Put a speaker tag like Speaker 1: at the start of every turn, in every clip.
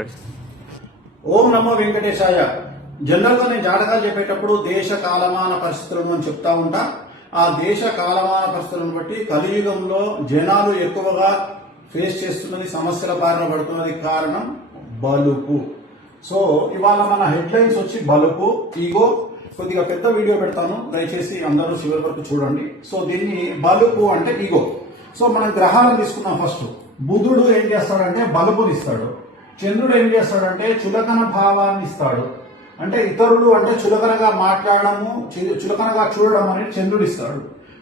Speaker 1: వెంకటేష్.
Speaker 2: ఓం నమో వెంకటేశాయ. జనరల్గా నేను జాతకాలు చెప్పేటప్పుడు దేశ కాలమాన పరిస్థితులను చెప్తా ఉంటా. ఆ దేశ కాలమాన పరిస్థితులను బట్టి కలియుగంలో జనాలు ఎక్కువగా ఫేస్ చేస్తున్నది సమస్యల బారిన పడుతున్నది కారణం బలుపు. సో ఇవాళ మన హెడ్లైన్స్ వచ్చి బలుపు ఈగో కొద్దిగా పెద్ద వీడియో పెడతాను. దయచేసి అందరూ చివరి వరకు చూడండి. సో దీన్ని బలుపు అంటే ఈగో. సో మనం గ్రహాలను తీసుకున్నాం ఫస్ట్. బుధుడు ఏం చేస్తాడంటే బలుపునిస్తాడు. చంద్రుడు ఏం చేస్తాడంటే చులకన భావాన్ని ఇస్తాడు. అంటే ఇతరులు అంటే చులకనగా మాట్లాడము చులకనగా చూడడం అనేది చంద్రుడు ఇస్తాడు.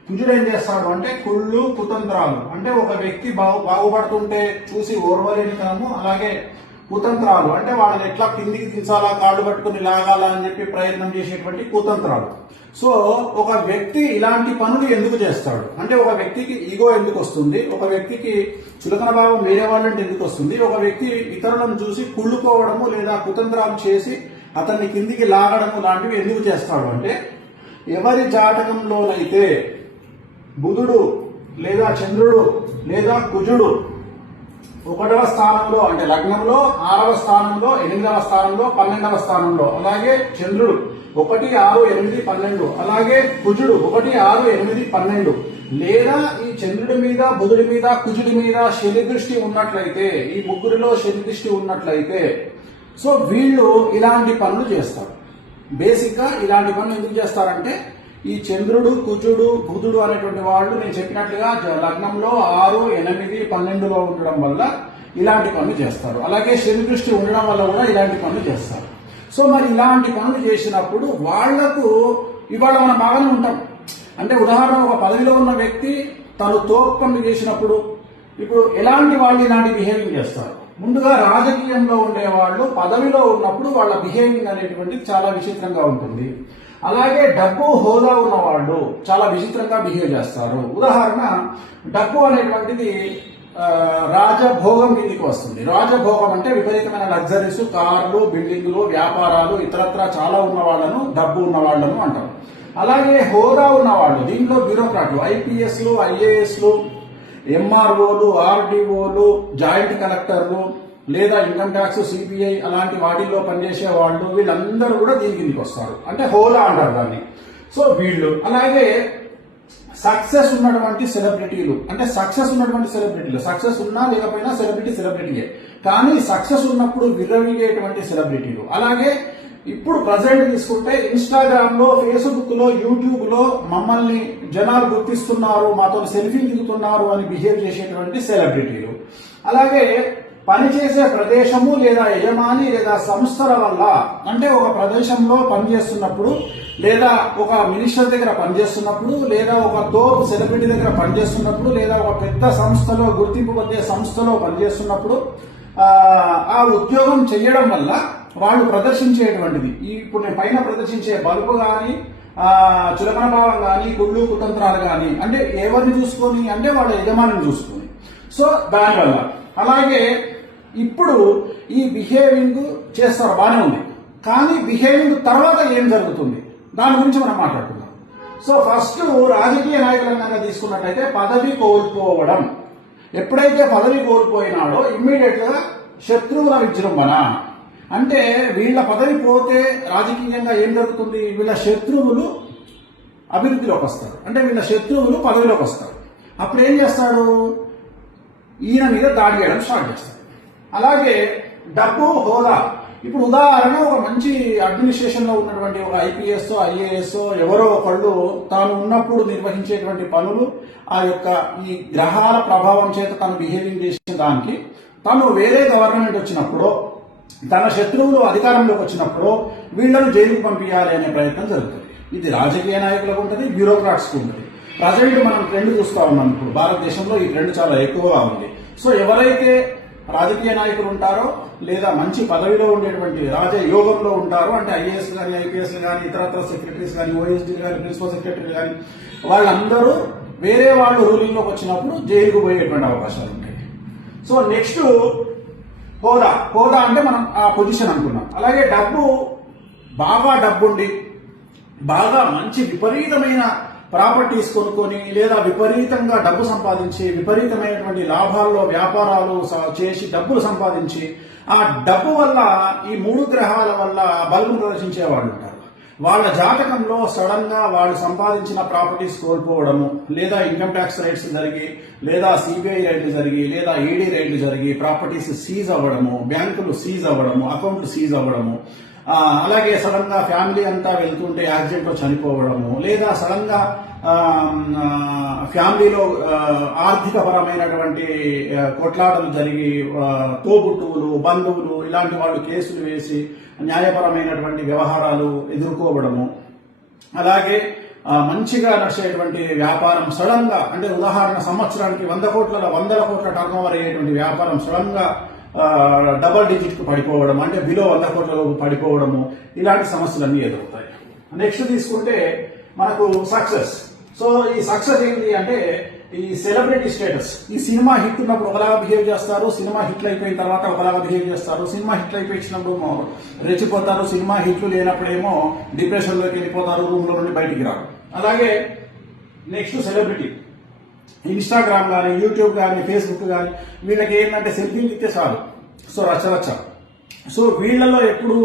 Speaker 2: కుజుడు ఏం చేస్తాడు అంటే కుళ్ళు కుతంత్రాలు. అంటే ఒక వ్యక్తి బాగు బాగుపడుతుంటే చూసి ఓర్వలేనితనము అలాగే కుతంత్రాలు. అంటే వాళ్ళని ఎట్లా కిందికి దించాలా కాళ్ళు పట్టుకుని లాగాలా అని చెప్పి ప్రయత్నం చేసేటువంటి కుతంత్రాలు. సో ఒక వ్యక్తి ఇలాంటి పనులు ఎందుకు చేస్తాడు? అంటే ఒక వ్యక్తికి ఈగో ఎందుకు వస్తుంది? ఒక వ్యక్తికి చులకన భావం వేరే వాళ్ళంటే ఎందుకు వస్తుంది? ఒక వ్యక్తి ఇతరులను చూసి కుళ్ళుకోవడము లేదా కుతంత్రాలు చేసి అతన్ని కిందికి లాగడము లాంటివి ఎందుకు చేస్తాడు అంటే ఎవరి జాతకంలోనైతే బుధుడు లేదా చంద్రుడు లేదా కుజుడు ఒకటవ స్థానంలో అంటే లగ్నంలో ఆరవ స్థానంలో ఎనిమిదవ స్థానంలో పన్నెండవ స్థానంలో. అలాగే చంద్రుడు ఒకటి ఆరు ఎనిమిది పన్నెండు. అలాగే కుజుడు ఒకటి ఆరు ఎనిమిది పన్నెండు. లేదా ఈ చంద్రుడి మీద బుధుడి మీద కుజుడి మీద శని దృష్టి ఉన్నట్లయితే ఈ ముగ్గురిలో శని దృష్టి ఉన్నట్లయితే సో వీళ్ళు ఇలాంటి పనులు చేస్తారు. బేసిక్గా ఇలాంటి పనులు ఎందుకు చేస్తారంటే ఈ చంద్రుడు కుజుడు బుధుడు అనేటువంటి వాళ్ళు నేను చెప్పినట్లుగా లగ్నంలో ఆరు ఎనిమిది పన్నెండులో ఉండడం వల్ల ఇలాంటి పనులు చేస్తారు. అలాగే శని దృష్టి ఉండడం వల్ల కూడా ఇలాంటి పనులు చేస్తారు. సో మరి ఇలాంటి పనులు చేసినప్పుడు వాళ్ళకు ఇవాళ మనం బాగానే ఉంటాం. అంటే ఉదాహరణ ఒక పదవిలో ఉన్న వ్యక్తి తను తోపు పనులు చేసినప్పుడు ఇప్పుడు ఎలాంటి వాళ్ళు ఇలాంటి బిహేవింగ్ చేస్తారు? ముందుగా రాజకీయంలో ఉండే వాళ్ళు పదవిలో ఉన్నప్పుడు వాళ్ళ బిహేవింగ్ అనేటువంటిది చాలా విచిత్రంగా ఉంటుంది. అలాగే డబ్బు హోదా ఉన్న వాళ్ళు చాలా విచిత్రంగా బిహేవ్ చేస్తారు. ఉదాహరణ డబ్బు అనేటువంటిది రాజభోగం కిందికి వస్తుంది. రాజభోగం అంటే విపరీతమైన లగ్జరీస్ కార్లు బిల్డింగులు వ్యాపారాలు ఇతరత్ర చాలా ఉన్న వాళ్ళను డబ్బు ఉన్న వాళ్ళను అంటారు. అలాగే హోదా ఉన్నవాళ్ళు దీంట్లో బ్యూరోక్రాట్లు ఐపీఎస్లు ఐఏఎస్లు ఎంఆర్ఓలు ఆర్డీఓలు జాయింట్ కలెక్టర్లు లేదా ఇన్కమ్ ట్యాక్స్ సిబిఐ అలాంటి వాటిల్లో పనిచేసే వాళ్ళు వీళ్ళందరూ కూడా దీని కిందకి వస్తారు. అంటే హోలా అంటారు దాన్ని. సో వీళ్ళు అలాగే సక్సెస్ ఉన్నటువంటి సెలబ్రిటీలు అంటే సక్సెస్ ఉన్నటువంటి సెలబ్రిటీలు సక్సెస్ ఉన్నా లేకపోయినా సెలబ్రిటీ సెలబ్రిటీయే. కానీ సక్సెస్ ఉన్నప్పుడు విర్రవీగేటువంటి సెలబ్రిటీలు. అలాగే ఇప్పుడు ప్రజెంట్ తీసుకుంటే ఇన్స్టాగ్రామ్లో ఫేస్బుక్లో యూట్యూబ్లో మమ్మల్ని జనాలు గుర్తిస్తున్నారు మాతో సెల్ఫీ దిగుతున్నారు అని బిహేవ్ చేసేటువంటి సెలబ్రిటీలు. అలాగే పనిచేసే ప్రదేశము లేదా యజమాని లేదా సంస్థల వల్ల అంటే ఒక ప్రదేశంలో పనిచేస్తున్నప్పుడు లేదా ఒక మినిస్టర్ దగ్గర పనిచేస్తున్నప్పుడు లేదా ఒక తోపు సెలబ్రిటీ దగ్గర పనిచేస్తున్నప్పుడు లేదా ఒక పెద్ద సంస్థలో గుర్తింపు పొందే సంస్థలో పనిచేస్తున్నప్పుడు ఆ, ఉద్యోగం చేయడం వల్ల వాళ్ళు ప్రదర్శించేటువంటిది. ఈ ఇప్పుడు నేను పైన ప్రదర్శించే బల్బు కానీ చులకన భావం కానీ కుళ్ళు కుతంత్రాలు కానీ అంటే ఎవరిని చూసుకొని అంటే వాళ్ళ యజమానిని చూసుకొని. సో దానివల్ల. అలాగే ఇప్పుడు ఈ బిహేవింగ్ చేస్తారు బాగానే ఉంది. కానీ బిహేవింగ్ తర్వాత ఏం జరుగుతుంది? దాని గురించి మనం మాట్లాడుకుందాం. సో ఫస్ట్ రాజకీయ నాయకులంగా తీసుకున్నట్టయితే పదవి కోల్పోవడం. ఎప్పుడైతే పదవి కోల్పోయినాడో ఇమ్మీడియట్గా శత్రువుల విజృంభణ. అంటే వీళ్ళ పదవి పోతే రాజకీయంగా ఏం జరుగుతుంది? వీళ్ళ శత్రువులు అభివృద్ధిలోకి వస్తారు. అంటే వీళ్ళ శత్రువులు పదవిలోకి వస్తారు. అప్పుడు ఏం చేస్తారు ఈయన మీద దాడి చేయడం స్టార్ట్ చేస్తారు అలాగే డబ్బు హోదా. ఇప్పుడు ఉదాహరణ ఒక మంచి అడ్మినిస్ట్రేషన్లో ఉన్నటువంటి ఒక ఐపీఎస్ ఐఏఎస్ ఎవరో ఒకళ్ళు తాను ఉన్నప్పుడు నిర్వహించేటువంటి పనులు ఆ యొక్క ఈ గ్రహాల ప్రభావం చేత తను బిహేవింగ్ చేసిన దానికి తను వేరే గవర్నమెంట్ వచ్చినప్పుడు తన శత్రువులు అధికారంలోకి వచ్చినప్పుడు వీళ్ళను జైలుకు పంపించాలి అనే ప్రయత్నం జరుగుతుంది. ఇది రాజకీయ నాయకులకు ఉంటుంది బ్యూరోక్రాట్స్కి ఉంటుంది. ప్రజెంట్ మనం ట్రెండ్ చూస్తా ఉన్నాం ఇప్పుడు. భారతదేశంలో ఈ ట్రెండ్ చాలా ఎక్కువగా ఉంది. సో ఎవరైతే రాజకీయ నాయకులు ఉంటారో లేదా మంచి పదవిలో ఉండేటువంటి రాజయోగంలో ఉంటారో అంటే ఐఏఎస్ కానీ ఐపీఎస్ కానీ ఇతరత్ర సెక్రటరీస్ కానీ ఓఎస్డీ కానీ ప్రిన్సిపల్ సెక్రటరీ కానీ వాళ్ళందరూ వేరే వాళ్ళు రూలింగ్లోకి వచ్చినప్పుడు జైలుకు పోయేటువంటి అవకాశాలు ఉంటాయి. సో నెక్స్ట్ హోదా. హోదా అంటే మనం ఆ పొజిషన్ అనుకున్నాం. అలాగే డబ్బు బాగా డబ్బుండి బాగా మంచి విపరీతమైన ప్రాపర్టీస్ కొనుక్కొని లేదా విపరీతంగా డబ్బు సంపాదించి విపరీతమైనటువంటి లాభాల్లో వ్యాపారాలు చేసి డబ్బులు సంపాదించి ఆ డబ్బు వల్ల ఈ మూడు గ్రహాల వల్ల బలుగును ప్రదర్శించే వాళ్ళు ఉంటారు. వాళ్ళ జాతకంలో సడన్గా వాళ్ళు సంపాదించిన ప్రాపర్టీస్ కోల్పోవడము లేదా ఇన్కమ్ ట్యాక్స్ రేట్స్ జరిగి లేదా సిబిఐ రేట్లు జరిగి లేదా ఈడీ రేట్లు జరిగి ప్రాపర్టీస్ సీజ్ అవ్వడము బ్యాంకులు సీజ్ అవ్వడము అకౌంట్లు సీజ్ అవ్వడము అలాగే సడన్గా ఫ్యామిలీ అంతా వెళ్తుంటే యాక్సిడెంట్లో చనిపోవడము లేదా సడన్గా ఫ్యామిలీలో ఆర్థికపరమైనటువంటి ఆర్థిక పరమైనటువంటి కొట్లాటలు జరిగి తోబుట్టువులు బంధువులు ఇలాంటి వాళ్ళు కేసులు వేసి న్యాయపరమైనటువంటి వ్యవహారాలు ఎదుర్కోవడము. అలాగే మంచిగా నడిచేటువంటి వ్యాపారం సడన్గా అంటే ఉదాహరణ సంవత్సరానికి వంద కోట్ల వందల కోట్ల టర్న్ ఓవర్ అయ్యేటువంటి వ్యాపారం సడన్గా డబల్ డిజిట్కు పడిపోవడం అంటే బిలో వంద కోట్లలోకి పడిపోవడము ఇలాంటి సమస్యలన్నీ ఎదురవుతాయి. నెక్స్ట్ తీసుకుంటే మనకు సక్సెస్ సో ఈ సక్సెస్ ఏంటి అంటే ఈ సెలబ్రిటీ స్టేటస్ ఈ సినిమా హిట్ ఉన్నప్పుడు ఒకలాగా బిహేవ్ చేస్తారు సినిమా హిట్లు అయిపోయిన తర్వాత ఒకలాగా బిహేవ్ చేస్తారు సినిమా హిట్లు అయిపోయినప్పుడు రెచ్చిపోతారు సినిమా హిట్లు లేనప్పుడేమో డిప్రెషన్లోకి వెళ్ళిపోతారు రూమ్లో నుండి బయటికి రారు. అలాగే నెక్స్ట్ సెలబ్రిటీ ఇన్స్టాగ్రామ్ కానీ యూట్యూబ్ కానీ ఫేస్బుక్ కానీ వీళ్ళకి ఏంటంటే సెల్ఫీలు ఇస్తే చాలు. సో రచ్చ రచ్చ. సో వీళ్ళలో ఎప్పుడు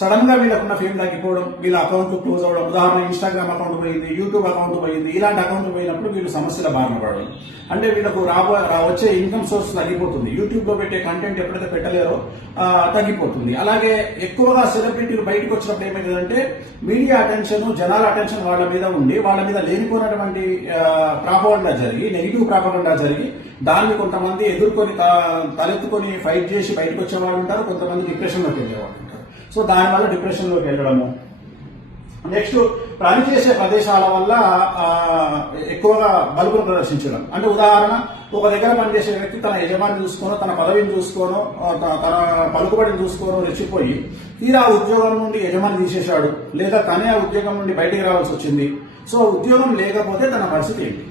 Speaker 2: సడన్గా వీళ్ళకున్న ఫేమ్ తగ్గిపోవడం వీళ్ళ అకౌంట్ క్లోజ్ అవ్వడం ఉదాహరణ ఇన్స్టాగ్రామ్ అకౌంట్ పోయింది యూట్యూబ్ అకౌంట్ పోయింది ఇలాంటి అకౌంట్ పోయినప్పుడు వీళ్ళు సమస్యల బారిన పడడం. అంటే వీళ్ళకు రాబో వచ్చే ఇన్కమ్ సోర్స్ తగ్గిపోతుంది. యూట్యూబ్లో పెట్టే కంటెంట్ ఎప్పుడైతే పెట్టలేరో తగ్గిపోతుంది. అలాగే ఎక్కువగా సెలబ్రిటీలు బయటకు వచ్చినప్పుడు ఏమైందంటే మీడియా అటెన్షన్ జనాల అటెన్షన్ వాళ్ళ మీద ఉండి వాళ్ళ మీద లేనిపోయినటువంటి ప్రాపగండా జరిగి నెగిటివ్ ప్రాపగండా జరిగి దాన్ని కొంతమంది ఎదుర్కొని తలెత్తుకొని ఫైట్ చేసి బయటకు వచ్చేవాళ్ళు ఉంటారు కొంతమంది డిప్రెషన్లోకి వెళ్ళేవాళ్ళు ఉంటారు. సో దానివల్ల డిప్రెషన్లోకి వెళ్ళడము. నెక్స్ట్ పనిచేసే ప్రదేశాల వల్ల ఎక్కువగా బలుపులు ప్రదర్శించడం. అంటే ఉదాహరణ ఒక దగ్గర పనిచేసే వ్యక్తి తన యజమాని చూసుకోనో తన పదవిని చూసుకోను తన పలుకుబడిని చూసుకోను రెచ్చిపోయి తీరా ఉద్యోగం నుండి యజమాని తీసేశాడు. లేదా తనే ఆ ఉద్యోగం నుండి బయటికి రావాల్సి వచ్చింది. సో ఉద్యోగం లేకపోతే తన పరిస్థితి ఏంటి?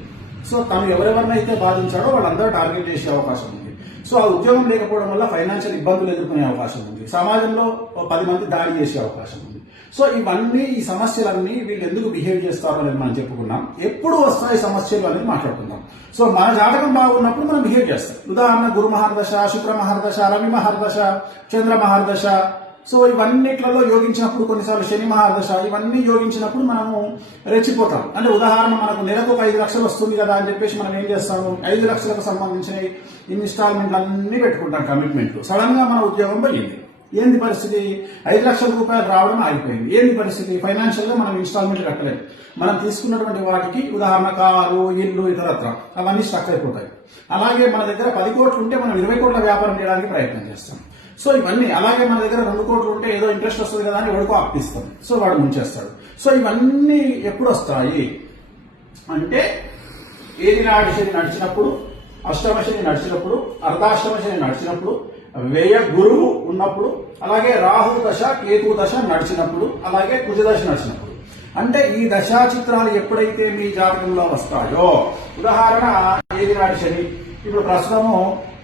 Speaker 2: సో తను ఎవరెవరినైతే బాధించాడో వాళ్ళందరూ టార్గెట్ చేసే అవకాశం ఉంది. సో ఆ ఉద్యోగం లేకపోవడం వల్ల ఫైనాన్షియల్ ఇబ్బందులు ఎదుర్కొనే అవకాశం ఉంది. సమాజంలో పది మంది దాడి చేసే అవకాశం ఉంది. సో ఇవన్నీ ఈ సమస్యలన్నీ వీళ్ళు ఎందుకు బిహేవ్ చేస్తారు అనేది మనం చెప్పుకున్నాం. ఎప్పుడు వస్తాయి సమస్యలు అనేది మాట్లాడుకుందాం. సో మన జాతకం బాగున్నప్పుడు మనం బిహేవ్ చేస్తాం. ఉదాహరణ గురు మహర్దశ శుక్ర మహర్దశ రవి మహర్దశ చంద్ర మహర్దశ సో ఇవన్నిట్లలో యోగించినప్పుడు కొన్నిసార్లు శని మహాదశ ఇవన్నీ యోగించినప్పుడు మనము రెచ్చిపోతాం. అంటే ఉదాహరణ మనకు నెలకు ఒక ఐదు లక్షలు వస్తుంది కదా అని చెప్పేసి మనం ఏం చేస్తాము? ఐదు లక్షలకు సంబంధించిన ఇన్స్టాల్మెంట్లు అన్ని పెట్టుకుంటాం కమిట్మెంట్లు. సడన్గా మన ఉద్యోగం పోయింది. ఏంది పరిస్థితి? ఐదు లక్షల రూపాయలు రావడం ఆగిపోయింది. ఏంది పరిస్థితి? ఫైనాన్షియల్గా మనం ఇన్స్టాల్మెంట్ కట్టలేదు మనం తీసుకున్నటువంటి వాటికి ఉదాహరణ కారు ఇల్లు ఇతరత్ర అవన్నీ స్టక్ అయిపోతాయి. అలాగే మన దగ్గర పది కోట్లు ఉంటే మనం ఇరవై కోట్ల వ్యాపారం చేయడానికి ప్రయత్నం చేస్తాం. సో ఇవన్నీ అలాగే మన దగ్గర రెండు కోట్లు ఉంటే ఏదో ఇంట్రెస్ట్ వస్తుంది కదా అని ఎవరికో అప్పిస్తాం సో వాడు ముంచేస్తాడు. సో ఇవన్నీ ఎప్పుడు వస్తాయి అంటే ఏది నాటి శని నడిచినప్పుడు అష్టమ శని నడిచినప్పుడు అర్ధాష్టమ శని నడిచినప్పుడు వ్యయ గురువు ఉన్నప్పుడు అలాగే రాహు దశ కేతు దశ నడిచినప్పుడు అలాగే కుజదశ నడిచినప్పుడు. అంటే ఈ దశా చిత్రాలు ఎప్పుడైతే మీ జాతకంలో వస్తాయో ఉదాహరణ ఏది నాటి శని? ఇప్పుడు ప్రస్తుతము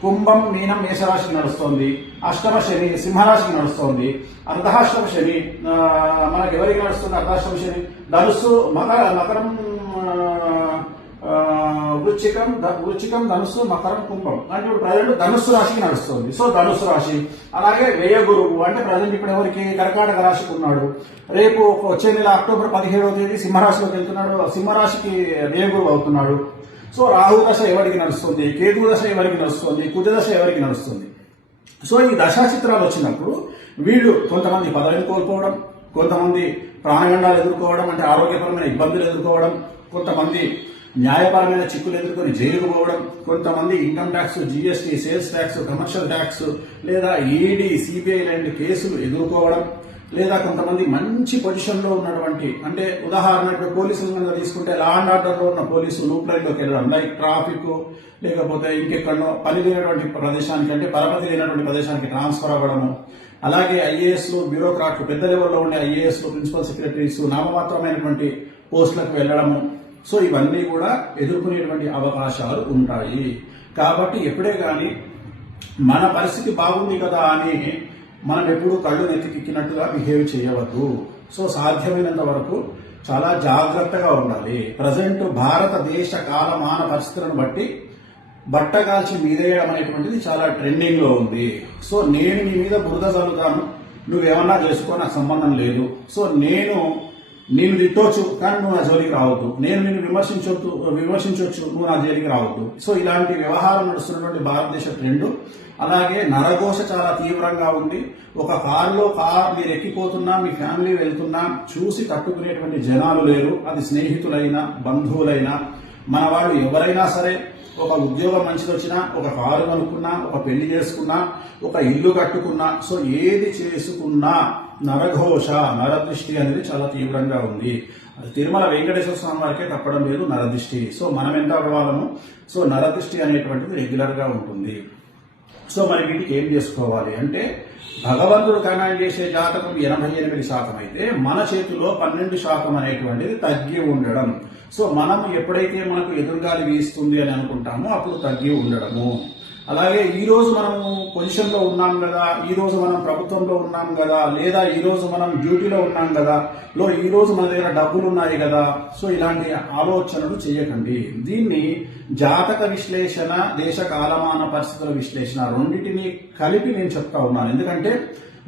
Speaker 2: కుంభం మీనం మేషరాశికి నడుస్తోంది. అష్టమ శని సింహరాశికి నడుస్తోంది. అర్ధాష్టమ శని మనకి ఎవరికి నడుస్తుంది? అర్ధాష్టమ శని. ధనుస్సు మకర మకరం వృచ్చికం వృచ్చికం ధనుస్సు మకరం కుంభం. అంటే ఇప్పుడు ప్రజెంట్ ధనుస్సు రాశికి నడుస్తుంది. సో ధనుస్సు రాశి. అలాగే వ్యయ గురువు. అంటే ప్రజెంట్ ఇప్పుడు ఎవరికి కర్కాటక రాశికి ఉన్నాడు. రేపు వచ్చే నెల అక్టోబర్ పదిహేడవ తేదీ సింహరాశిలోకి వెళ్తున్నాడు. సింహరాశికి వ్యయ గురువు అవుతున్నాడు. సో రాహు దశ ఎవరికి నడుస్తుంది? కేతు దశ ఎవరికి నడుస్తుంది? కుజ దశ ఎవరికి నడుస్తుంది? సో ఈ దశా చిత్రాలు వచ్చినప్పుడు వీళ్ళు కొంతమంది పదవిని కోల్పోవడం కొంతమంది ప్రాణగండాలు ఎదుర్కోవడం అంటే ఆరోగ్యపరమైన ఇబ్బందులు ఎదుర్కోవడం కొంతమంది న్యాయపరమైన చిక్కులు ఎదుర్కొని జైలుకు పోవడం కొంతమంది income tax GST sales tax commercial tax లేదా ఈడీ సిబిఐ లాంటి కేసులు ఎదుర్కోవడం లేదా కొంతమంది మంచి పొజిషన్లో ఉన్నటువంటి అంటే ఉదాహరణకు పోలీసులు కనుక తీసుకుంటే లా అండ్ ఉన్న పోలీసులు లూప్ వెళ్ళడం లైక్ ట్రాఫిక్ లేకపోతే ఇంకెక్కడో పని లేనటువంటి ప్రదేశానికి అంటే పరపతి లేనటువంటి ప్రదేశానికి ట్రాన్స్ఫర్ అవ్వడము అలాగే ఐఏఎస్లు బ్యూరోక్రాట్లు పెద్ద లెవెల్లో ఉండే ఐఏఎస్లు ప్రిన్సిపల్ సెక్రటరీస్ నామమాత్రమైనటువంటి పోస్టులకు వెళ్ళడము. సో ఇవన్నీ కూడా ఎదుర్కొనేటువంటి అవకాశాలు ఉంటాయి. కాబట్టి ఎప్పుడే కానీ మన పరిస్థితి బాగుంది కదా అని మనం ఎప్పుడు కళ్ళు నెత్తికెక్కినట్టుగా బిహేవ్ చేయవద్దు. సో సాధ్యమైనంత వరకు చాలా జాగ్రత్తగా ఉండాలి. ప్రజెంట్ భారతదేశ కాలమాన పరిస్థితులను బట్టి బట్ట కాల్చి మీదేయడం అనేటువంటిది చాలా ట్రెండింగ్లో ఉంది. సో నేను నీ మీద బురద చల్లుతాను నువ్వేమన్నా చేసుకో నాకు సంబంధం లేదు. సో నేను నేను తిట్టవచ్చు కానీ నువ్వు నా జోలికి రావద్దు. నేను నిన్ను విమర్శించొద్దు విమర్శించవచ్చు నువ్వు నా జోలికి రావద్దు. సో ఇలాంటి వ్యవహారం నడుస్తున్నటువంటి భారతదేశ ట్రెండ్ అలాగే నరఘోష చాలా తీవ్రంగా ఉంది. ఒక కారులో కార్ మీరు ఎక్కిపోతున్నా మీ ఫ్యామిలీ వెళ్తున్నా చూసి తట్టుకునేటువంటి జనాలు లేరు. అది స్నేహితులైనా బంధువులైనా మన వాళ్ళు ఎవరైనా సరే ఒక ఉద్యోగం మంచిది వచ్చినా ఒక కారు కనుక్కున్నా ఒక పెళ్ళి చేసుకున్నా ఒక ఇల్లు కట్టుకున్నా సో ఏది చేసుకున్నా నరఘోష నరదృష్టి అనేది చాలా తీవ్రంగా ఉంది. అది తిరుమల వెంకటేశ్వర స్వామి వారికే తప్పడం లేదు నరదృష్టి. సో మనం ఎంత అవ్వాలము సో నరదృష్టి అనేటువంటిది రెగ్యులర్గా ఉంటుంది. సో మరి వీటికి ఏం చేసుకోవాలి అంటే భగవంతుడు కమాండ్ చేసే జాతకం ఎనభై ఎనిమిది శాతం అయితే మన చేతిలో పన్నెండు శాతం అనేటువంటిది తగ్గి ఉండడం. సో మనం ఎప్పుడైతే మనకు ఎదురుగాలి వీస్తుంది అని అనుకుంటామో అప్పుడు తగ్గి ఉండడము. అలాగే ఈ రోజు మనము పొజిషన్లో ఉన్నాం కదా ఈ రోజు మనం ప్రభుత్వంలో ఉన్నాం కదా లేదా ఈ రోజు మనం డ్యూటీలో ఉన్నాం కదా లో ఈ రోజు మన దగ్గర డబ్బులు ఉన్నాయి కదా సో ఇలాంటి ఆలోచనలు చేయకండి. దీన్ని జాతక విశ్లేషణ దేశ కాలమాన పరిస్థితుల విశ్లేషణ రెండింటిని కలిపి నేను చెప్తా ఉన్నాను. ఎందుకంటే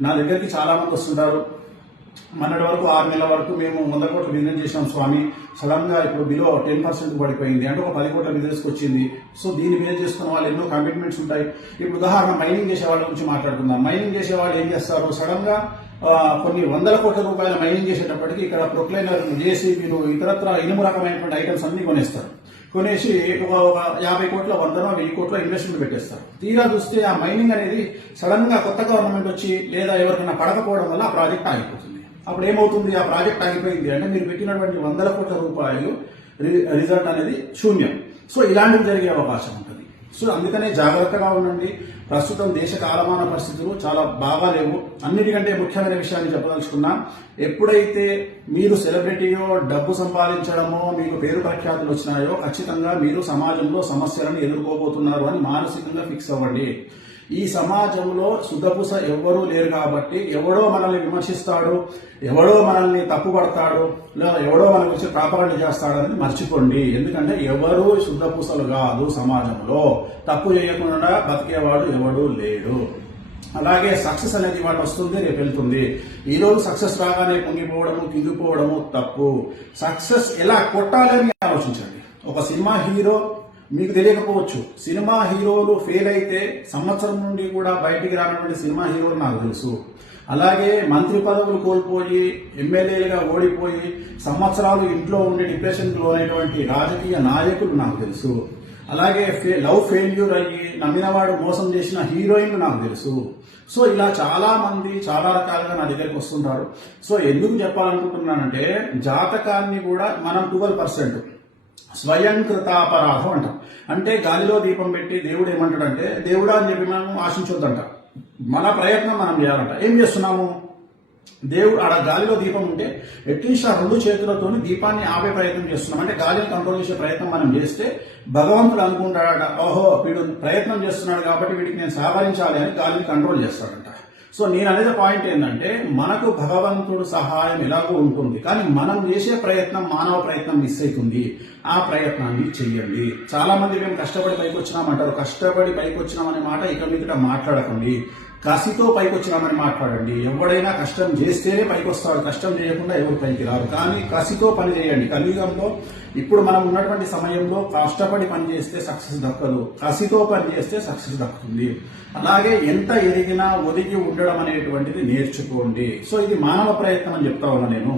Speaker 2: నా దగ్గరికి చాలా మంది వస్తుంటారు మొన్నటి వరకు ఆరు నెలల వరకు మేము వంద కోట్ల బిజినెస్ చేసాం స్వామి. సడన్గా ఇప్పుడు బిలో టెన్ పర్సెంట్ పడిపోయింది. అంటే ఒక పది కోట్ల బిజినెస్ వచ్చింది. సో దీన్ని బిజినెస్ చేసుకున్న వాళ్ళు ఎన్నో కమిట్మెంట్స్ ఉంటాయి. ఇప్పుడు ఉదాహరణ మైనింగ్ చేసే వాళ్ళ గురించి మాట్లాడుకుందాం. మైనింగ్ చేసే వాళ్ళు ఏం చేస్తారు సడన్గా కొన్ని వందల కోట్ల రూపాయల మైనింగ్ చేసేటప్పటికి ఇక్కడ ప్రొక్లైనర్ జేసీబీలు ఇతరత్ర ఇనుము రకమైనటువంటి ఐటమ్స్ అన్ని కొనేస్తారు. కొనేసి ఒక ఒక యాభై కోట్ల వందనో వెయ్యి కోట్ల ఇన్వెస్ట్మెంట్ పెట్టేస్తారు. తీరా చూస్తే ఆ మైనింగ్ అనేది సడన్గా కొత్త గవర్నమెంట్ వచ్చి లేదా ఎవరికైనా పడకపోవడం వల్ల ఆ ప్రాజెక్ట్ ఆగిపోతుంది. అప్పుడు ఏమవుతుంది? ఆ ప్రాజెక్ట్ ఆగిపోయింది. అంటే మీరు పెట్టినటువంటి వందల కోట్ల రూపాయలు రి- రిజల్ట్ అనేది శూన్యం. సో ఇలాంటివి జరిగే అవకాశం ఉంటుంది. సో అందుకనే జాగ్రత్తగా ఉండండి. ప్రస్తుతం దేశ కాలమాన పరిస్థితులు చాలా బాగా లేవు. అన్నిటికంటే ముఖ్యమైన విషయాన్ని చెప్పదలుచుకున్నా ఎప్పుడైతే మీరు సెలబ్రిటీయో డబ్బు సంపాదించడమో మీకు పేరు ప్రఖ్యాతులు వచ్చినాయో ఖచ్చితంగా మీరు సమాజంలో సమస్యలను ఎదుర్కోబోతున్నారు అని మానసికంగా ఫిక్స్ అవ్వండి. ఈ సమాజంలో శుద్ధపూస ఎవ్వరూ లేరు కాబట్టి ఎవడో మనల్ని విమర్శిస్తాడు ఎవడో మనల్ని తప్పుపడతాడు లేదా ఎవడో మన గురించి ప్రాపగండ చేస్తాడని మర్చిపోండి. ఎందుకంటే ఎవరు శుద్ధపూసలు కాదు సమాజంలో. తప్పు చేయకుండా బతికేవాడు ఎవడూ లేడు. అలాగే సక్సెస్ అనేది వాడు వస్తుంది రేపు వెళ్తుంది. ఈ రోజు సక్సెస్ రాగానే పొంగిపోవడము కింగిపోవడము తప్పు. సక్సెస్ ఎలా కొట్టాలని ఆలోచించండి. ఒక సినిమా హీరో మీకు తెలియకపోవచ్చు. సినిమా హీరోలు ఫెయిల్ అయితే సంవత్సరం నుండి కూడా బయటికి రానటువంటి సినిమా హీరోలు నాకు తెలుసు. అలాగే మంత్రి పదవులు కోల్పోయి ఎమ్మెల్యేలుగా ఓడిపోయి సంవత్సరాలు ఇంట్లో ఉండి డిప్రెషన్కి లోనైనటువంటి రాజకీయ నాయకులు నాకు తెలుసు. అలాగే లవ్ ఫెయిల్యూర్ అయ్యి నమ్మినవాడు మోసం చేసిన హీరోయిన్లు నాకు తెలుసు. సో ఇలా చాలా మంది చాలా రకాలుగా నా దగ్గరికి వస్తుంటారు. సో ఎందుకు చెప్పాలనుకుంటున్నానంటే జాతకాన్ని కూడా మనం ట్వెల్వ్ పర్సెంట్ స్వయంకృతాపరాధం అంటాం. అంటే గాలిలో దీపం పెట్టి దేవుడు ఏమంటాడంటే దేవుడా అని చెప్పి మనం ఆశించొద్దంట. మన ప్రయత్నం మనం చేయాలంట. ఏం చేస్తున్నాము? దేవుడు ఆడ గాలిలో దీపం ఉంటే అట్లీస్ట్ ఆ రెండు చేతులతో దీపాన్ని ఆపే ప్రయత్నం చేస్తున్నాం. అంటే గాలిని కంట్రోల్ చేసే ప్రయత్నం మనం చేస్తే భగవంతుడు అనుకుంటాడట ఓహో వీడు ప్రయత్నం చేస్తున్నాడు కాబట్టి వీడికి నేను సహకరించాలి అని గాలిని కంట్రోల్ చేస్తాడంట. సో నేను అనేది పాయింట్ ఏంటంటే మనకు భగవంతుడు సహాయం ఎలాగో ఉంటుంది కానీ మనం చేసే ప్రయత్నం మానవ ప్రయత్నం మిస్ అవుతుంది. ఆ ప్రయత్నాన్ని చెయ్యండి. చాలా మంది మేము కష్టపడి పైకి వచ్చినామంటారు. కష్టపడి పైకి వచ్చినామనే మాట ఇక మీద మాట్లాడకండి. కసితో పైకి వచ్చినామని మాట్లాడండి. ఎవడైనా కష్టం చేస్తేనే పైకి వస్తాడు కష్టం చేయకుండా ఎవరు పైకి రారు. కానీ కసితో పని చేయండి. కలియుగంలో ఇప్పుడు మనం ఉన్నటువంటి సమయంలో కష్టపడి పని చేస్తే సక్సెస్ దక్కదు. కసితో పని చేస్తే సక్సెస్ దక్కుతుంది. అలాగే ఎంత ఎదిగినా ఒదిగి ఉండడం అనేటువంటిది నేర్చుకోండి. సో ఇది మానవ ప్రయత్నం అని చెప్తా ఉన్నా నేను.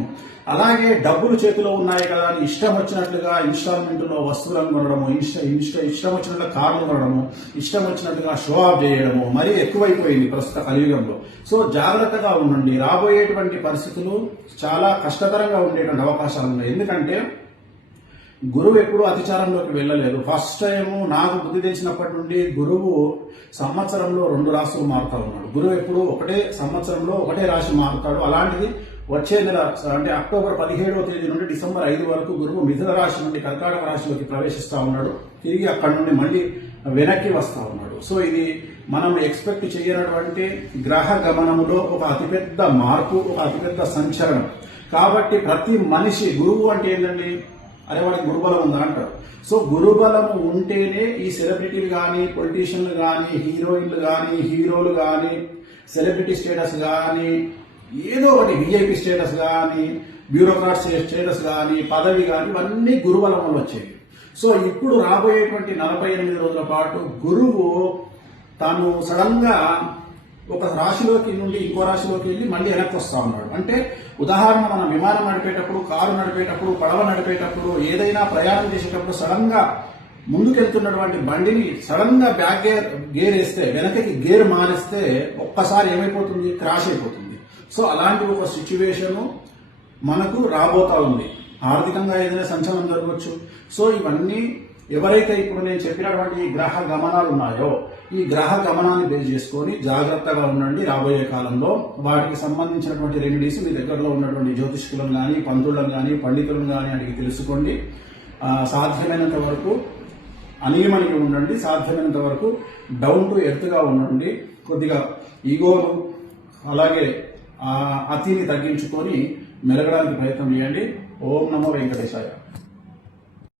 Speaker 2: అలాగే డబ్బులు చేతిలో ఉన్నాయి కదా అని ఇష్టం వచ్చినట్లుగా ఇన్స్టాల్మెంట్లో వస్తువులను కొనడము ఇష్ట ఇష్ట ఇష్టం వచ్చినట్లుగా కార్లు కొనడము ఇష్టం వచ్చినట్టుగా షో ఆఫ్ చేయడము మరీ ఎక్కువైపోయింది ప్రస్తుత కలియుగంలో. సో జాగ్రత్తగా ఉండండి. రాబోయేటువంటి పరిస్థితులు చాలా కష్టతరంగా ఉండేటువంటి అవకాశాలు ఉన్నాయి. ఎందుకంటే గురువు ఎప్పుడూ అతిచారంలోకి వెళ్ళలేదు. ఫస్ట్ టైము నాకు బుద్ధి తెలిసినప్పటి నుండి గురువు సంవత్సరంలో రెండు రాశులు మారుతా ఉన్నాడు. గురువు ఎప్పుడు ఒకటే సంవత్సరంలో ఒకటే రాశి మారుతాడు. అలాంటిది వచ్చే నెల అంటే అక్టోబర్ పదిహేడవ తేదీ నుండి డిసెంబర్ ఐదు వరకు గురువు మిథున రాశి నుండి కర్కాటక రాశిలోకి ప్రవేశిస్తా ఉన్నాడు. తిరిగి అక్కడి నుండి మళ్ళీ వెనక్కి వస్తా ఉన్నాడు. సో ఇది మనం ఎక్స్పెక్ట్ చేయనటువంటి గ్రహ గమనములో ఒక అతిపెద్ద మార్పు ఒక అతిపెద్ద సంచలనం. కాబట్టి ప్రతి మనిషి గురువు అంటే ఏంటండి అరే వాడికి గురుబలం ఉందా అంటారు. సో గురుబలం ఉంటేనే ఈ సెలబ్రిటీలు కానీ పొలిటీషియన్లు కానీ హీరోయిన్లు కానీ హీరోలు కానీ సెలబ్రిటీ స్టేటస్ కానీ ఏదో ఒకటి విఐపి స్టేటస్ కానీ బ్యూరోక్రాట్ స్టేటస్ కానీ పదవి కానీ ఇవన్నీ గురుబలం వల్ల వచ్చేవి. సో ఇప్పుడు రాబోయేటువంటి నలభై ఎనిమిది రోజుల పాటు గురువు తాను సడన్గా ఒక రాశిలోకి నుండి ఇంకో రాశిలోకి వెళ్ళి మళ్ళీ వెనక్కి వస్తా ఉన్నాడు. అంటే ఉదాహరణ మనం విమానం నడిపేటప్పుడు కారు నడిపేటప్పుడు పడవ నడిపేటప్పుడు ఏదైనా ప్రయాణం చేసేటప్పుడు సడన్గా ముందుకెళ్తున్నటువంటి బండిని సడన్గా బ్యాక్ గేర్ గేర్ వేస్తే వెనకకి గేర్ మారిస్తే ఒక్కసారి ఏమైపోతుంది? క్రాష్ అయిపోతుంది. సో అలాంటి ఒక సిచ్యువేషను మనకు రాబోతా ఉంది. ఆర్థికంగా ఏదైనా సంచలనం జరగవచ్చు. సో ఇవన్నీ ఎవరైతే ఇప్పుడు నేను చెప్పినటువంటి ఈ గ్రహ గమనాలు ఉన్నాయో ఈ గ్రహ గమనాన్ని బేస్ చేసుకొని జాగ్రత్తగా ఉండండి. రాబోయే కాలంలో వాటికి సంబంధించినటువంటి రెమెడీస్ మీ దగ్గరలో ఉన్నటువంటి జ్యోతిష్కులను కానీ పంతులను కానీ పండితులను కానీ అడిగి తెలుసుకోండి. సాధ్యమైనంత వరకు అనియమనిగి ఉండండి. సాధ్యమైనంత వరకు డౌన్ టు ఎర్త్గా ఉండండి. కొద్దిగా ఈగోలు అలాగే అతిని తగ్గించుకొని మెలగడానికి ప్రయత్నం చేయండి. ఓం నమో వెంకటేశాయ.